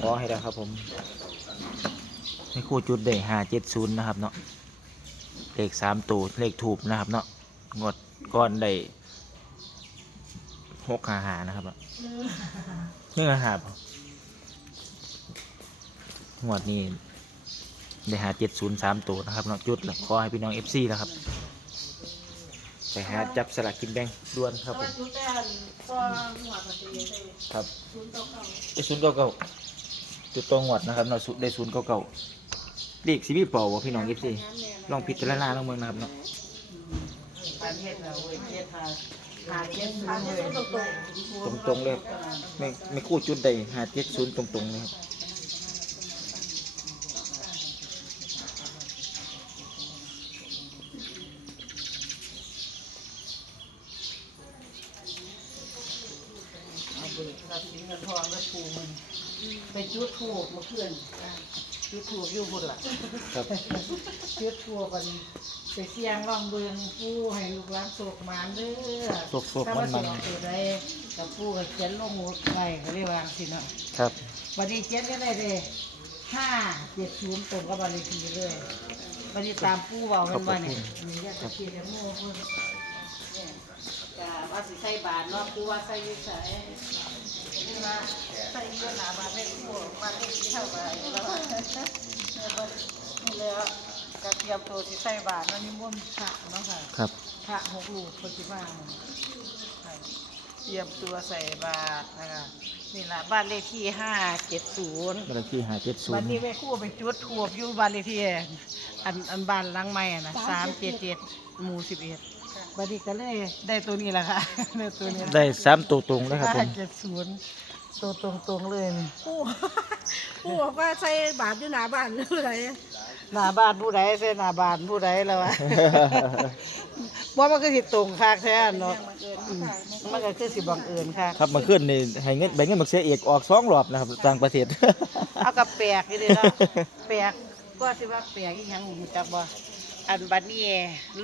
ขอให้แล้วครับผมให้คู่จุดได้ห้าเจ็ดศูนย์นะครับเนาะเลขสามตัวเลขถูกนะครับเนาะงวดก้อนได้หกหาหานะครับเนาะเรื่องอาหารงวดนี้ได้หาเจ็ดศูนย์สามตัวนะครับเนาะจุดแล้วขอให้พี่น้องเอฟซีนะครับไปหาจับสลากกินแบ่งด่วนครับผมจุดแต่ก็หัวปฏิเสธครับศูนย์เก้าเก้าได้ศูนย์เก้าเก้า จุดตรงหวดนะครับเนาะสุดได้ศูนย์เก้าเก้าเลขซีบีเป่าวะพี่น้องเอฟซีลองพิจารณาลองเมืองนะครับเนาะประเทศเราเว้ยเจ็ดหาหาเจ็ดศูนย์เลยตรงตรงตรงๆเลยครับไม่ไม่คู่จุดใดหาเจ็ดศูนย์ตรงตรงๆเลยครับเอาเบิกรับสินเงินทองแล้วปูมัน ไปจุดถูกเมื่อคืนจุดถูกอยู่พุ่นล่ะครับ จุดถูกกันไปเสียงร้องเบิงปูให้ลูกหลานโศกหมานเด้อโศกโศกถ้ามัว่านสิมันออกตัวใดกับปูก็เขียนลงหัวไว้ก็เรียกว่าสิเนาะครับวันนี้เขียนก็ได้เลยห้าเจ็ดศูนย์ตรงกับบัญชีเลยวันนี้ตามปูเบาเป็นวันนี้มีญาติเคียนโม่เพิ่นเนี่ยจะว่าสิใส่บาทเนาะปูว่าใส่อยิ่ใส่ นี่มาใส่เยอะหนาบาทไม่ปูบาทไม่กี่เท่าไหร่แล้วนี่เลยกระเทียมตัวสิใส่บาทนั่นนี่ม่วนพระเนาะค่ะครับพระหกลูกคนที่บ้านค่ะเตรียมตัวใส่บาตรนะคะนี่แหละบ้านเลขที่ห้าเจ็ดศูนย์บัญชีหาเจ็ดศูวันนย์นี้แม่ครู่ไปจุดทูบอยู่บ้านเลขที่อันอันบ้านหลังใหม่อะนะสามเจ็ดเจ็ดหมู่สิบเอ็ด วันนี้ก็เลยได้ตัวนี้แหละค่ะ ได้ตัวนี้ได้สามตัวตรงเลยครับผห้ามเจ็ดศูนย์ตัวตรงตรงๆเลยนี่ผู้ผู้บอกว่าใส่บาทอยู่หน้าบ้านหรืออะไรหน้าบ้านผู้ใดใช่หน้าบ้านผู้ใดแล้ววะว่ามันก็สิตรงคักแท้เนาะอืมมันก็คือสิบังเอิญค่ะครับเมาขึ้นนี่ให้เงินแบ่งเงินบักเสียเอกออกสองรอบนะครับต่างประเทศ เอากับแปลกนี่เลยเนาะแปลกก็สิว่าแปลกอีหยังรู้จักบ่ อันบัดนี้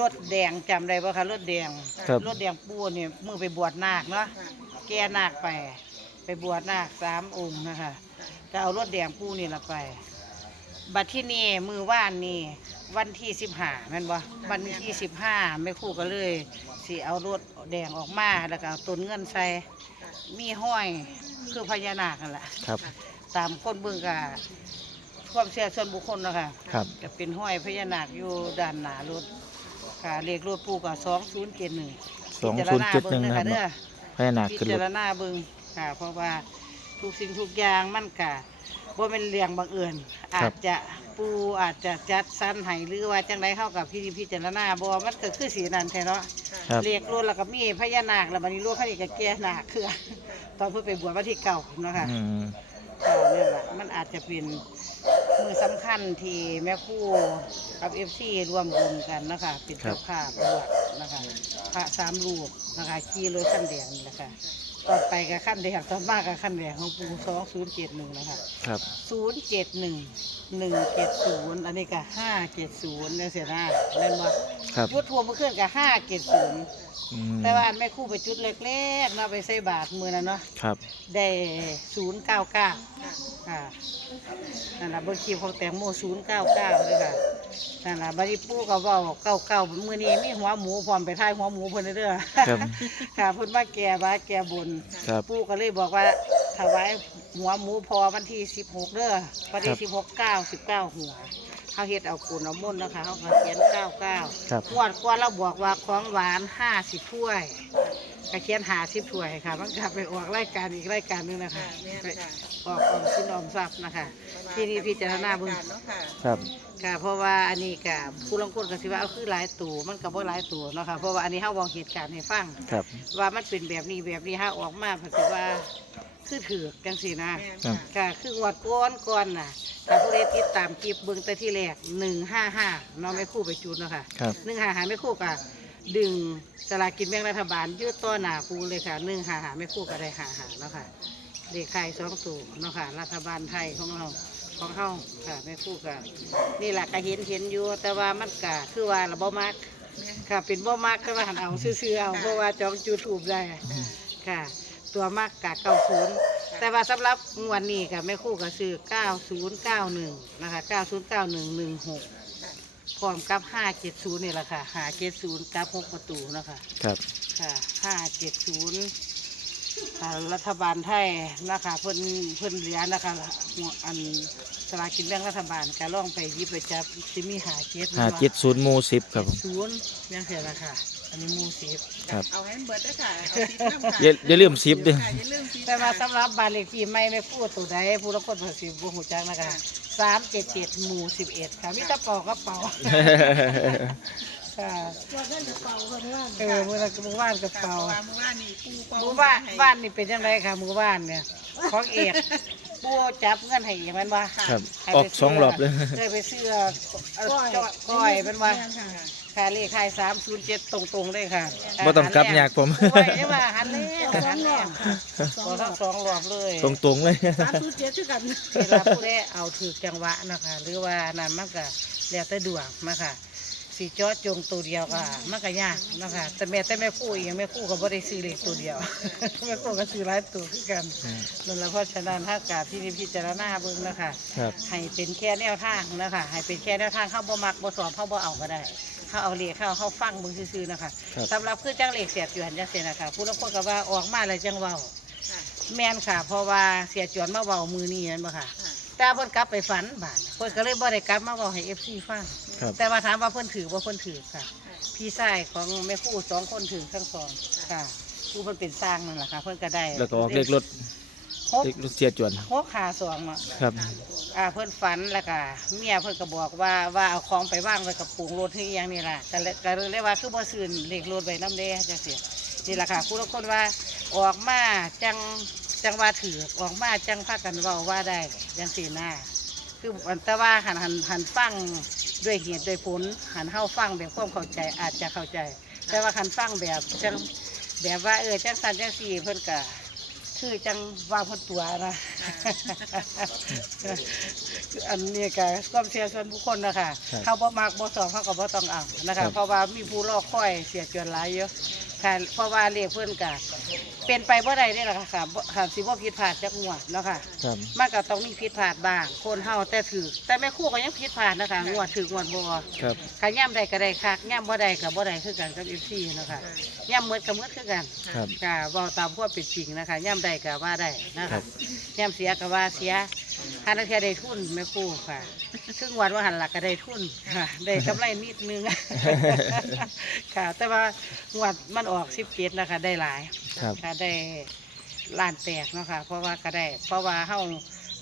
รถแดงจำได้บ่คะรถแดงครับ รถแดงปูนี่มือไปบวชนาคเนาะแก่นาคไป ไปบวชนาคสามองค์นะคะก็เอารถแดงปูนี่ละไป บัดที่นี่มือว่านนี่วันที่สิบห้าแม่นบ่วันที่สิบห้าไม่ครู่ก็เลยสิเอารถแดงออกมาแล้วก็เอาต้นเงินใส่มีห้อยคือพญานาคนั่นแหละ ครับ ตามคนเบิ่งกะ ความเชื่อส่วนบุคคลเนาะคะครับก็เป็นห้อยพญานาคอยู่ด้านหน้ารถค่ะเลขรถปูก็สองศูนย์เจ็ดหนึ่งสองศูนย์เจ็ดหนึ่งนะครับเด้อพญานาคพิขึ้นรจาถรณาเบิ่งค่ะ เพราะว่าทุกสิ่งทุกอย่างมันกะบ่เป็นเรื่องบังเอิญอาจจะปูอาจจะจัดสรรให้หรือว่าจังไดเข้ากับพิธีพิจารณาบ่มันก็คือสีนั้นแท้เนาะครับเรียกรถแล้วก็มีพญานาคแล้วบัดนี้รถเขานี่ก็แก่นาคคือตอนเพิ่นไปบวชวันที่เก่าเนาะค่ะอืมค่ะนี่นแหละมันอาจจะเป็น มือสำคัญที่แม่ครู่กับเอฟซีร่วมบุญกันนะคะเป็นเจ้าภาพบวชนะคะ พระสามรูปนะคะขี่รถขั้นแดงนี่แหละค่ะ ตอนไปกับขั้นแดงตอนมากกับขั้นแดงของปูสองศูนย์เจ็ดหนึ่งนะคะครับ ศูนย์เจ็ดหนึ่งหนึ่งเจ็ดศูนย์อันนี้ก็ห้าเจ็ดศูนย์เนี่ยเสียหน้าเล่นว่าครับยุดทัวร์เมื่อคืนกับห้าเจ็ดศูนย์อืมแต่ว่าอันแม่ครู่ไปจุดเล็กๆเนาะไปใส่บาทมือนั้นเนาะ ครับ ได้ศูนย์เก้าเก้าค่ะนั่นแหละเบอร์คิวของแตงโมศูนย์เก้าเก้าเลยค่ะ นั่นแหละบัดนี้ปู่ก็เว้าเก้าเก้ามือนี้มีหัวหมูพร้อมไปทายหัวหมูเพิ่นเด้อครับ ค่ะเพิ่นว่าแก่บ้าแก่บนครับ ปู่ก็เลยบอกว่าถวายหัวหมูพอวันที่สิบหกเด้อวันที่ครับสิบหกเก้าสิบเก้าหัวเขาเฮ็ดเอากุนเอามุ่นต์นะคะเขาก็เขียนเก้าเก้าครับ งวดก่อนเราบอกว่าของหวานห้าสิบถ้วย ก็เขียนหาสิบถ้วยค่ะมันกลับไปออกรายการอีกรายการหนึงนะคะไปออกออมสินออมทรัพย์นะคะ ที่นี่พิจารณาเบิ่ง เนาะค่ะครับ ค่ะเพราะว่าอันนี้กับผู้ลางคนก็สิว่าเอาคือหลายตัวมันก็บ่หลายตัวเนาะค่ะเพราะว่าอันนี้เฮาบอกเหตุการณ์ให้ฟัง ครับ ว่ามันเป็นแบบนี้แบบนี้ฮะออกมาเพราะสิว่าคือถือกจังซี่นะครับค่ะคืองวดก้อนก่อนน่ะถ้าผู้ใดติดตามคลิปเบิ่งแต่ที่แรก155เนาะไม่คู่ไปจุดเนาะค่ะครับหนึ่งหาหาไม่คู่กับ ดึงสลากกินแบ่งรัฐบาลยืดต้อหนาปูเลยค่ะหนึ่งหาหาไม่คู่กับได้หาหาเนาะค่ะเลขไข่สองตัวเนาะค่ะ รัฐบาลไทยของเราของเข้าค่ะไม่คู่กับนี่แหละก็เห็นเห็นอยู่แต่ว่ามันกะคือว่าเราบ่มักค่ะ เป็นบ่มักก็ว่าหันเอาซื้อเอาเพราะว่าจองจูทูบได้ค่ะ ตัวมักกะเก้าศูนย์แต่ว่าสำหรับงวดนี้ค่ะแม่คู่ก็ซื้อ9091นย์เก้าหนึ่งนะคะ909116 พร้อมกับ570นี่แหละค่ะ570กับ6ประตูนะคะครับ ค่ะห้าเจ็ดศูนย์รัฐบาลไทยนะคะเพิ่นเพิ่นเหรียญนะคะหัวอันสลากกินแบ่งรัฐบาลก็ล่องไปหยิบไปจับสิมีหาเจ็ดห้าเจ็ดศูนย์หมู่สิบครับผมศูนย์ยังเสียละค่ะ อันนี้หมูสิบครับเอาให้มันเบิดด้วยค่ะเอาซิปน้ำค่ะอย่าอย่าลืมซิปด้วยค่ะอย่าลืมซิปแต่ว่าค่ะสำหรับบ้านเลขที่ไม่ไม่พูดตัวใดผู้ละคนภาษีบุหูจักนะคะสามเจ็ดเจ็ดหมู่สิบเอ็ดค่ะมิตรเป่าก็เป่าค่ะว่าเงินจะเป่าคนว่าเออเมื่อเมื่อวานก็ค่ะเป่าเพราะว่าเมื่อวานนี่ปูเป่าหมู่บ้านบ้านนี่เป็นยังไงค่ะหมู่บ้านเนี่ยของเอกปูจับเงินให้เอกแมันว่าครับให้ออไปกซื้สองรอบเลย เคยไปซื้อเอ่อจ้อยก้อยแมันว่า ค่ะ ค่ะเลขท้ายสามศูนย์เจ็ดตรงๆเลยค่ะบ่ต้องกลับยากผมปูไว้ได้ว่าหันแน่สอหังนรแน่อบค่ะสองขอรอทั้บงสองรอบเลยตรงๆเลย สามสูตรเจ็ดชื่อกัน เวลาผู้ได้เอาถือจังหวะนะคะ หรือว่านั่นมันก็แล้วแต่ดวงนะคะ สีเจาะจงตัวเดียวก็มันก็ยากนะคะแต่แม่แต่แม่ครู่เองแม่ครู่ก็บ่ได้ซื้อเลขตัวเดียว แม่ครู่ก็ซื้อหลายตัวคือกันนั่นแหละเพราะฉะนั้นถ้ากาที่พิจารณาเบิ่งนะคะครับให้เป็นแค่แนวทางนะคะให้เป็นแค่แนวทางเข้าบ่มักบ่สอบเข้าบ่เอาก็ได้เข้าเอาเลขเข้าเข้าฟังเบิ่งซื่อๆนะคะครับสำหรับคือจังเลขเสียจวนจังซี่นะคะผู้ลางคนก็ว่าออกมาแล้วจังเว้าแม่นค่ะ เพราะว่าเสียจวนมาเว้ามือนี้นั่นบ่ค่ะ แต่เพิ่นกลับไปฝันบาดเพิ่นก็เลยบ่ได้กลับมาเว้าให้ FC ฟังครับ แต่ว่าถามว่าเพิ่นถือบ่เพิ่นถือค่ะ พี่ชายของแม่ครู่สองคนถือทั้งสองค่ะผู้เพิ่นเป็นสร้างนั่นแหละค่ะ เพิ่นก็ได้แล้วก็ออกเลขรถหกเลขรถเสียจวนหกขาสองเนาะ ครับ อ่าเพิ่นฝันแล้วก็เมียเพิ่นก็บอกว่าว่าเอาของไปว่างไว้กับปูงรถที่อหยังนี่ล่ะก็เลยก็เลยเรียกว่าคือบ่ซื้อเลขรถไว้น้ำเด้จังซี่นี่ล่ะค่ะผู้ทุกคนว่าออกมาจัง จังว่าถือออกมาจังพากันเว้าว่าได้จังซี่นะคืออันแต่ว่าหันหันหันฟังด้วยเหตุด้วยผลหันเฮาฟังแบบความเข้าใจอาจจะเข้าใจ แต่ว่าหันฟังแบบจังแบบว่าเออจังสันจังสี่เพิ่นก็คือจังว่าเพิ่นตัวนะอันนี้ก็ความเชื่อส่วนบุคคลนะคะครับเขาบ่มักบ่สอบเขาก็บ่ต้องเอานะครัคะบเพราะว่ามีผู้รอคอยเสียจวนหลายเยอะ ค่ะเพราะว่าเลขเพิ่นก็เป็นไปบ่ได้เด้ล่ะค่ะบ่ค่ะสิบ่ผิดพลาดจักงวดเนาะค่ะ ครับ มันก็ต้องมีผิดพลาดบ้าง คนเฮาแต่ถือแต่แม่ครู่ก็ยังผิดพลาดนะคะงวดถืองวดบ่ครับ ค่ะย่ำใดก็ได้คักย่ำบ่ได้ก็บ่ได้คือกันกับ FC เนาะค่ะย่ำมืดก็มืดคือกันครับ ค่ะเว้าตามความเป็นจริงนะคะย่ำใดก็ว่าได้นะครัคะบ ย่ำเสียก็ว่าเสีย หันละเทียได้ทุนแม่ครู่ค่ะครึ่งวันว่าหันหลักก็ได้ทุนค่ะ ได้กำไรนิดนึง ค่ะ แต่ว่างวดมันออก17นะคะได้หลายครับ ค่ะได้ล้านแตกเนาะค่ะ เพราะว่าก็ได้ เพราะว่าเฮา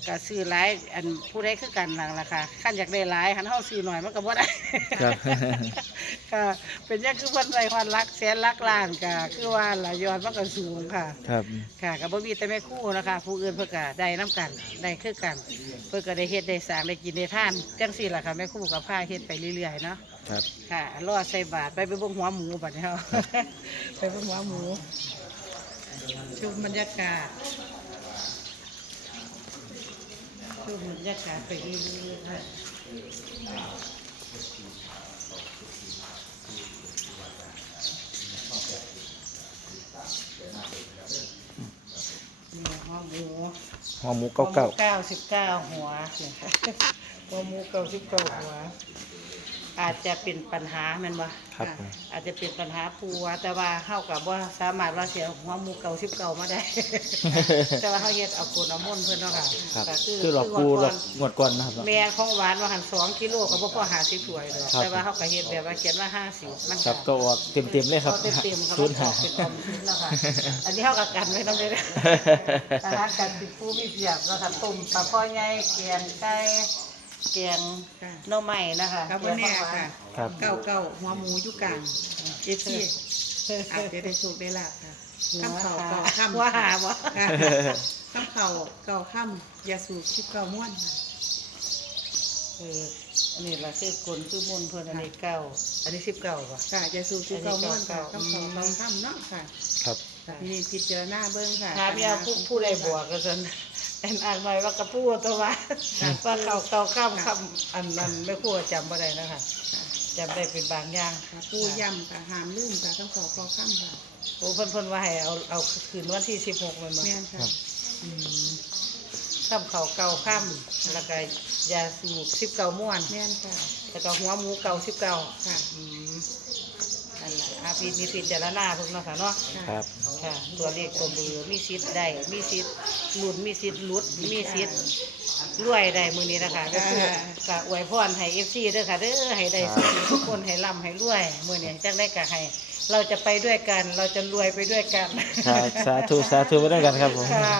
ก็ซื้อหลายอันผู้ใดคือกันหลังล่ะค่ะขั้นอยากได้หลายหันเฮาซื้อหน่อยมันก็บ่ได้ครับค่ะเป็นอยังคือคนไรพันลักแสนลักล้านก็คือว่าละยอดมันก็สูงค่ะ ครับ ค่ะก็บ่มีแต่แม่ครู่นะคะ ผู้อื่นเพิ่นก็ได้น้กันได้คือกัน เพิ่นก็ได้เฮ็ดได้สร้างได้กินได้ทานจังซี่ล่ะค่ะแม่ครู่กับพาเฮ็ดไปเรื่อยๆเนาะ ครับ ค่ะรอใส่บาตรไปไปเบิ่งหัวหมูบัดนี้เฮา ไปเบิ่งหัวหมูชมบรรยากาศ ชมบรรยากาศไปเรื่อยๆค่ะนี่หัวหมูหัวหมูเก้าเก้าเก้าสิบเก้าหัวเนี่ยค่ะหัวหมูเก้าสิบเก้าหัว อาจจะเป็นปัญหาแมันบ่ครับผม อาจจะเป็นปัญหาปัวแต่ว่าเฮากับว่าสามารถว่าเสียหัวหมูเก่าสิบเก่ามาได้ แต่ว่าเฮาเฮ็ดเอาโกนเอาม่นต์เพิ่นเนาะค่ะครับ ก็คือหลอกกูหลอกงวดก่อนนะครับ แม่ของหวานว่าหันสองกิโลก็บ่พอหาสิถ้วยดอกครับ แต่ว่าเฮาก็เฮ็ดแบบว่าเขียนว่าห้าสิบมันครับก็ออกเต็มเต็มๆเลยครับเต็มเต็มๆครับศูนย์หา เป็นกำชุนแล้วค่ะอันนี้เฮาก็กันไว้นำเลยนะ อาหารการติดผู้มีเพียบเนาะค่ะต้มปลาพ่อใหญ่แกงไก่ แกงค่ะหน่อไม้นะคะครับวันนี้ค่ะครับเก้าเก้าหัวหมูอยู่กลางเอซี่อาจจะได้สุกได้ลาบค่ะข้ามเข่าเก่าข้ามว่าหาบ่ค่ะข้ามเข่าเก่าข้ามยาสูบชิบเก่าม้วนค่ะเอออันนี้ละคือกลคือมนต์เพิ่นอันนี้เก้าอันนี้สิบเก้าป่ะ ค่ะยาสูบชิบเก่าม้วนค่ะอัข้านมนี้เข่าเก่าเก่าข้ามเนาะค่ะครับ นี่พิจารณาเบิ้งค่ะถามยาผู้ผู้ใดบวกก็จน แอนอ่านหน่อยว่ากระปูตัวว่าว่าเก่าเก่าข้ามคำอันนั้นไม่คู่จำบ่ได้นะคะจำได้เป็นบางอย่างค่ะปูย่ำค่ะหามลืมค่ะข้ามเข่าเก่าข้ามค่ะโอ้เพิ่นเพิ่นว่าให้เอาเอาคืนวันที่สิบหกมันมาแม่นค่ะครับอืมข้ามเขาเก่าข้ามแล้วก็ยาสูบสิบเก่าม้วนแม่นค่ะแล้วก็หัวหมูเก่าสิบเก่าค่ะอืม อันละอาพีมีพิจารณาเพิ่งเนาะค่ะเนาะครับ ค่ะ ตัวเลขตัวเบือมีสิทธิ์ได้มีสิทธิ์หลุดมีสิทธิ์หลุดมีสิทธิ์รวยได้มือนี้นะคะก็คือค่ะก็อวยพรให้เอฟซีเด้อค่ะเด้อให้ได้สุขทุกคนให้ร่ำให้รวยมือนี้จังได้ก็ให้ เราจะไปด้วยกัน เราจะรวยไปด้วยกัน ครับสาธุสาธุไปด้วยกันครับผม ค่ะ